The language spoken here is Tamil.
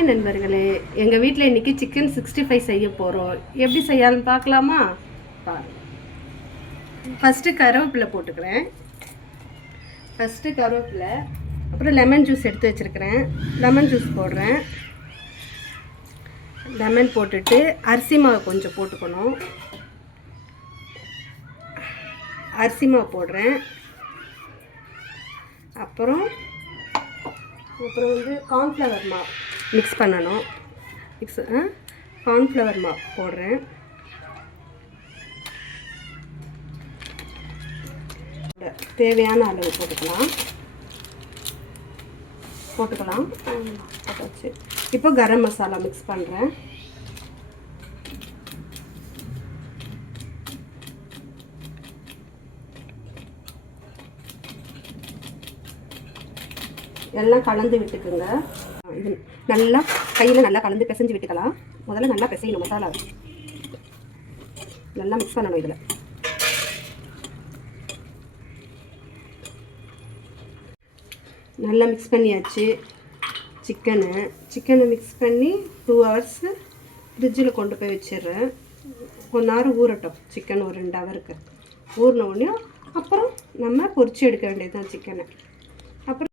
ஹாய் நண்பர்களே, எங்கள் வீட்டில் இன்றைக்கி சிக்கன் 65 செய்ய போகிறோம். எப்படி செய்யலாம்னு பார்க்கலாமா? ஃபஸ்ட்டு கருவேப்பிலை போட்டுக்கிறேன். அப்புறம் லெமன் ஜூஸ் எடுத்து வச்சுருக்கிறேன். லெமன் ஜூஸ் போடுறேன். லெமன் போட்டுட்டு அரிசி மாவு கொஞ்சம் போட்டுக்கணும். அரிசி மாவு போடுறேன். அப்புறம் வந்து கார்ன்ஃப்ளவர் மாவு மிக்ஸ் பண்ணணும். கார்ன்ஃப்ளவர் மாவு போடுறேன். தேவையான அளவு போட்டுக்கலாம். போட்டாச்சு. இப்போ கரம் மசாலா மிக்ஸ் பண்ணுறேன். எல்லாம் கலந்து விட்டுக்குங்க. இது நல்லா கையில் நல்லா கலந்து பிசைஞ்சு விட்டுக்கலாம். முதல்ல நல்லா பிசையணும். மசாலா நல்லா மிக்ஸ் பண்ணணும். இதில் நல்லா மிக்ஸ் பண்ணியாச்சு. சிக்கனை மிக்ஸ் பண்ணி 2 hours ஃப்ரிட்ஜில் கொண்டு போய் வச்சிடுறேன். கொஞ்ச நேரம் ஊறட்டும். சிக்கன் ஒரு 2 hour ஊறின உடனே அப்புறம் நம்ம பொரிச்சு எடுக்க வேண்டியது தான் சிக்கனை. அப்புறம்